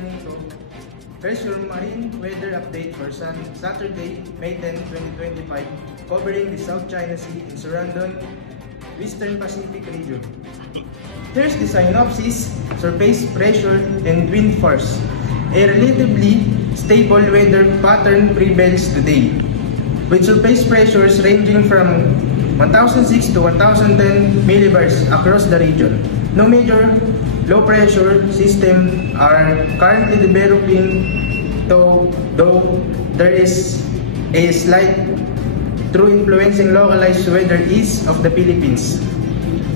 Nico. Here's your marine weather update for Saturday, May 10, 2025, covering the South China Sea and surrounding Western Pacific region. Here's the synopsis: surface pressure and wind force. A relatively stable weather pattern prevails today, with surface pressures ranging from 1,006 to 1,010 millibars across the region. No major low pressure systems are currently developing, though there is a slight through influencing localized weather east of the Philippines.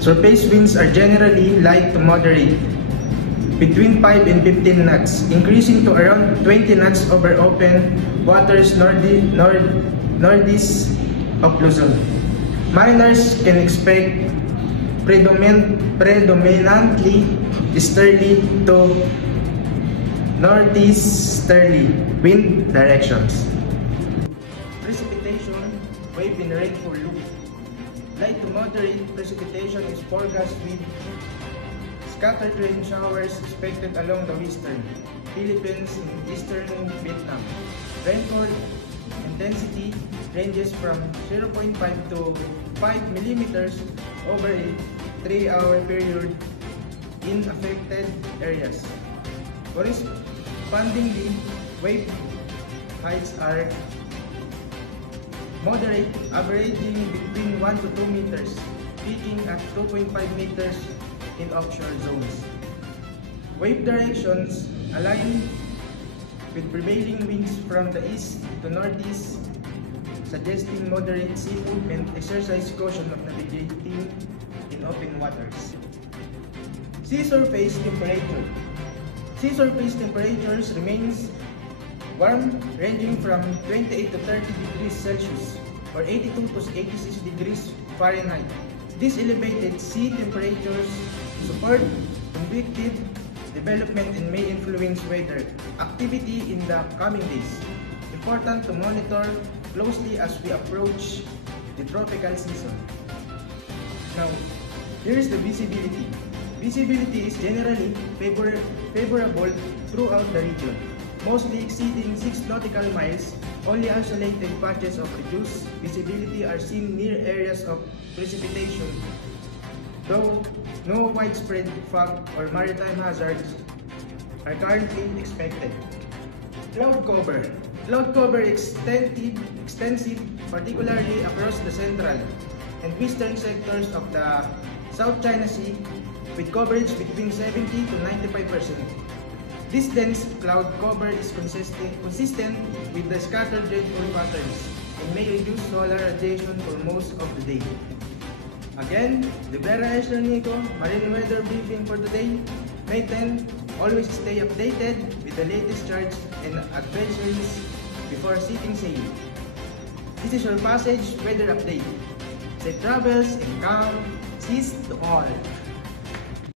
Surface winds are generally light to moderate, between 5 and 15 knots, increasing to around 20 knots over open waters northeast of Luzon. Mariners can expect predominantly easterly to northeasterly wind directions. Precipitation, wave and rainfall loop. Light to moderate precipitation is forecast with scattered rain showers expected along the western Philippines and eastern Vietnam. Rainfall intensity ranges from 0.5 to 5 millimeters over a 3-hour period in affected areas. Correspondingly, wave heights are moderate, averaging between 1 to 2 meters, peaking at 2.5 meters in offshore zones. Wave directions align with prevailing winds from the east to northeast, suggesting moderate sea movement. Exercise caution of navigating in open waters. Sea surface temperature. Sea surface temperatures remains warm, ranging from 28 to 30 degrees Celsius or 82 to 86 degrees Fahrenheit. These elevated sea temperatures support convective development and may influence weather activity in the coming days. Important to monitor closely as we approach the tropical season. Now, here is the visibility. Visibility is generally favorable throughout the region, mostly exceeding 6 nautical miles. Only isolated patches of reduced visibility are seen near areas of precipitation, though no widespread fog or maritime hazards are currently expected. Cloud cover. Cloud cover extensive, particularly across the central and western sectors of the South China Sea, with coverage between 70 to 95%. This dense cloud cover is consistent with the scattered rainfall patterns and may reduce solar radiation for most of the day. Again, the Vera Nico Marine Weather Briefing for today, May 10. Always stay updated with the latest charts and advisories before setting sail. This is your passage weather update. Safe travels and calm seas to all.